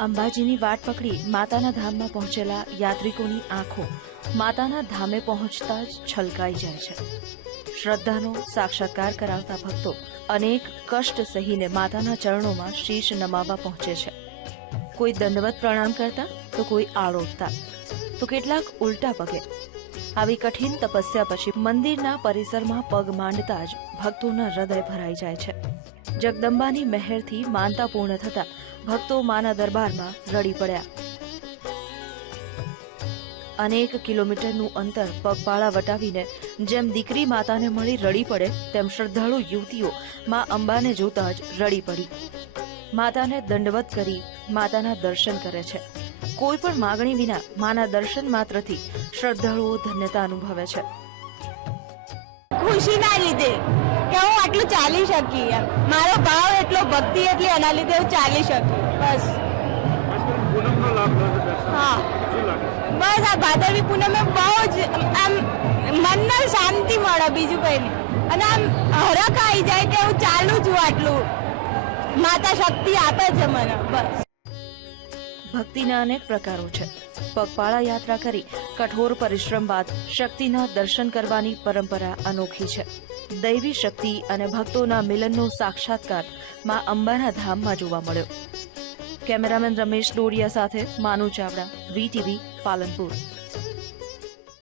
અંબાજીની વાટ પકડી માતાના ધામમાં પહોંચેલા યાત્રિકોની આંખો માતાના ધામે પહોંચતા જ છલકાઈ જાય છે. શ્રદ્ધાનો સાક્ષાત્કાર કરાવતા ભક્તો અનેક કષ્ટ સહીને માતાના ચરણોમાં શીશ નમાવા પહોંચે છે. કોઈ દંડવત પ્રણામ કરતા તો કોઈ આળોટતા તો કેટલાક ઉલટા પગે. આવી કઠિન તપસ્યા પછી મંદિરના પરિસરમાં પગ માંડતા જ ભક્તોના હૃદય ભરાઈ જાય છે. જગદંબાની મહેરથી માનતા પૂર્ણ થતા ભક્તો માના દરબારમાં રડી પડ્યા. અનેક કિલોમીટરનું અંતર પગપાળા વટાવીને જેમ દીકરી માતાને મળી રડી પડે, તેમ શ્રદ્ધાળુ યુવતીઓ મા અંબાને જોતા જ રડી પડી. માતાને દંડવત કરી માતાના દર્શન કરે છે. કોઈ પણ માગણી વિના માના દર્શન માત્રથી શ્રદ્ધાળુઓ ધન્યતા અનુભવે છે. ખુશીના લીધે કે હું આટલું ચાલી શકી એમ. મારો ભાવ એટલો, ભક્તિ એટલી, એના લીધે હું ચાલી શકી. બસ. હા. બસ, આ ભાદરવી પૂનમે બહુ જ, આમ, મનને શાંતિ મળે બીજું કંઈ નહીં. અને આમ હરખ આવી જાય કે હું ચાલું છું આટલું. માતા શક્તિ આપે છે મને. બસ. ભક્તિના અનેક પ્રકારો છે. પગપાળા યાત્રા કરી કઠોર પરિશ્રમ બાદ શક્તિના દર્શન કરવાની પરંપરા અનોખી છે. દૈવી શક્તિ અને ભક્તોના મિલનનો સાક્ષાત્કારમાં અંબાના ધામમાં જોવા મળ્યો. કેમેરામેન રમેશ ડોડિયા સાથે માનુ ચાવડા વીટીવી પાલનપુર.